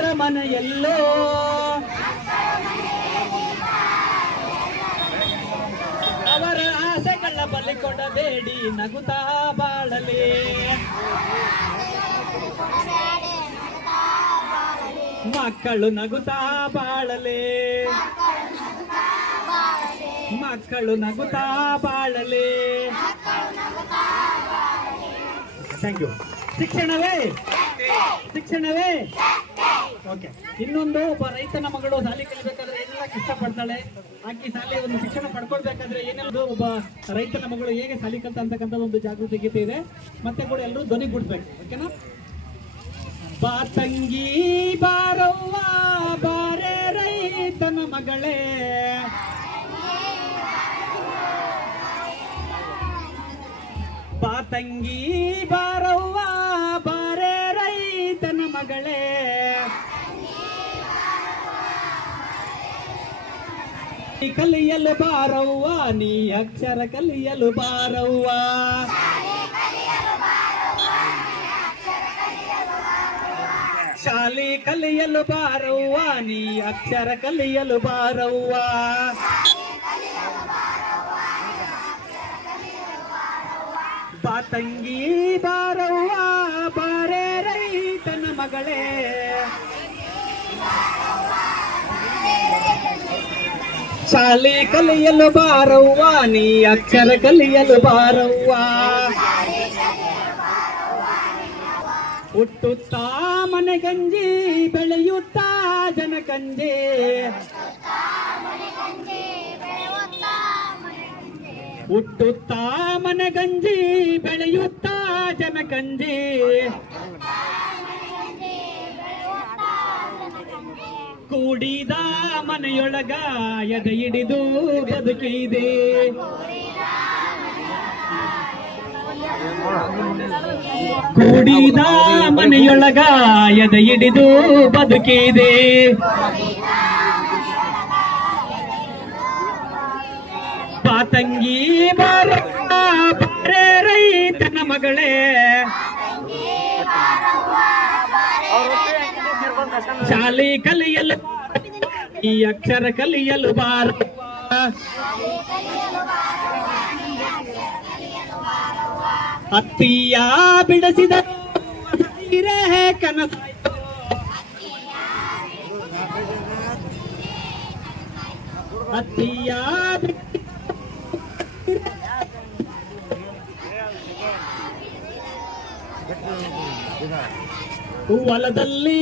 ಅವರ ಮನೆಯಲ್ಲೋ ಅವರ ಆಸೆಗಳ ಬಲಿ ಕೊಡಬೇಡಿ, ನಗುತ್ತಾ ಬಾಳಲಿ. ಮಕ್ಕಳು ನಗುತ್ತಾ ಬಾಳಲಿ, ಮಕ್ಕಳು ನಗುತ್ತಾ ಬಾಳಲಿ. Thank you. ಶಿಕ್ಷಣವೇ ಶಿಕ್ಷಣವೇ ಓಕೆ. ಇನ್ನೊಂದು, ಒಬ್ಬ ರೈತನ ಮಗಳು ಶಾಲೆ ಕಲಿಬೇಕಾದ್ರೆ ಏನೆಲ್ಲ ಇಷ್ಟಪಡ್ತಾಳೆ, ಆಕೆ ಶಾಲೆ ಒಂದು ಶಿಕ್ಷಣ ಪಡ್ಕೊಳ್ಬೇಕಾದ್ರೆ ಏನೆಲ್ಲ ಒಬ್ಬ ರೈತನ ಮಗಳು ಹೇಗೆ ಶಾಲೆ ಕಲ್ತ ಅಂತಕ್ಕಂಥ ಒಂದು ಜಾಗೃತಿ ಗೀತೆ ಇದೆ. ಮತ್ತೆ ಕೂಡ ಎಲ್ಲರೂ ಧ್ವನಿ ಗುಡ್ಬೇಕು, ಓಕೆನಾ? ಬಾ ತಂಗಿ ಬಾರವ್ವ ಬಾರೆ ರೈತನ ಮಗಳೇ, ಬಾ ತಂಗಿ ಬಾರವ್ವ ಬಾರೆ ರೈತನ ಮಗಳೇ, ಕಲಿಯಲು ಬಾರವ್ವ ನೀ ಅಕ್ಷರ ಕಲಿಯಲು ಬಾರವ್ವ, ಶಾಲೆ ಕಲಿಯಲು ಬಾರವ್ವ ನೀ ಅಕ್ಷರ ಕಲಿಯಲು ಬಾರವ್ವ. ಬಾ ತಂಗಿ ಬಾರವ್ವ ಬಾರೆ ರೈತನ ಮಗಳೇ, ಶಾಲೆ ಕಲಿಯಲು ಬಾರವ್ವ ನೀ ಅಕ್ಷರ ಕಲಿಯಲು ಬಾರವ್ವ. ಹುಟ್ಟುತ್ತಾ ಮನೆಗಂಜಿ ಬೆಳೆಯುತ್ತಾ ಜನಕಂಜಿ, ಹುಟ್ಟುತ್ತಾ ಮನೆಗಂಜಿ ಬೆಳೆಯುತ್ತಾ ಜನಕಂಜಿ, ಕೂಡಿದ ಮನೆಯೊಳಗ ಎದೆ ಹಿಡಿದು ಬದುಕಿದೆ, ಕೂಡಿದ ಮನೆಯೊಳಗ ಎದೆ ಹಿಡಿದು ಬದುಕಿದೆ. ಬಾ ತಂಗಿ ಬಾರೆ ರೈತನ ಮಗಳೇ, ಶಾಲೆ ಕಲಿಯಲು ಈ ಅಕ್ಷರ ಕಲಿಯಲು ಬಾರ, ಅತ್ತಿಯ ಬಿಡಿಸಿದ ಕನಸ, ಅತ್ತಿಯ ಹೊಲದಲ್ಲಿ